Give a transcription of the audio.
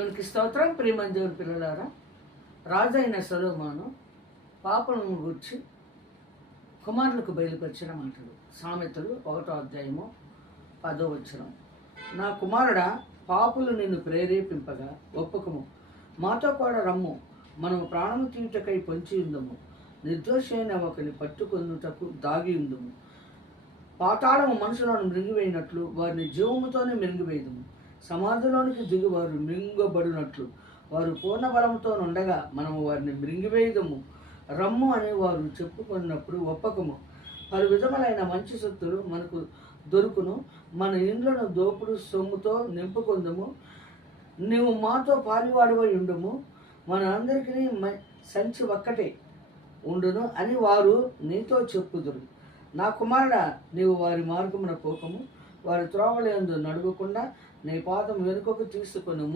దేవునికి స్తోత్రం. ప్రియమైన దేవుని పిల్లలారా, రాజైన సొలొమోను పాపలను గూర్చి కుమారులకు బయలుపరిచిన మాటలు. సామెతలు 1వ అధ్యాయము 10వ వచనం. నా కుమారుడా, పాపులు నిన్ను ప్రేరేపింపగా ఒప్పుకము, మాతో కూడా రమ్ము, మనము ప్రాణము తీయుటకై పొంచి ఉందము, నిర్దోషి అయిన ఒకరిని పట్టుకొనుటకు దాగి ఉందము. పాతాళము మనుషులను మృంగివేయినట్లు వారిని జీవముతోనే మృంగివేయదుము. సమాధిలోనికి దిగి వారు మృంగబడినట్లు వారు పూర్ణ బలముతో ఉండగా మనము వారిని మృంగివేయదము. రమ్ము అని వారు చెప్పుకున్నప్పుడు ఒప్పకము. పలు విధములైన మంచి సొత్తులు మనకు దొరుకును, మన ఇండ్లను దోపుడు సొమ్ముతో నింపుకుందము. నీవు మాతో పాలివాడివై ఉండుము, మన అందరికీ సంచి ఒక్కటే ఉండును అని వారు నీతో చెప్పుదురు. నా కుమారుడా, నీవు వారి మార్గమున పోకము, వారి త్రోవలందు నడువకుండా నీ పాదం వెనుకకు తీసుకొనుము.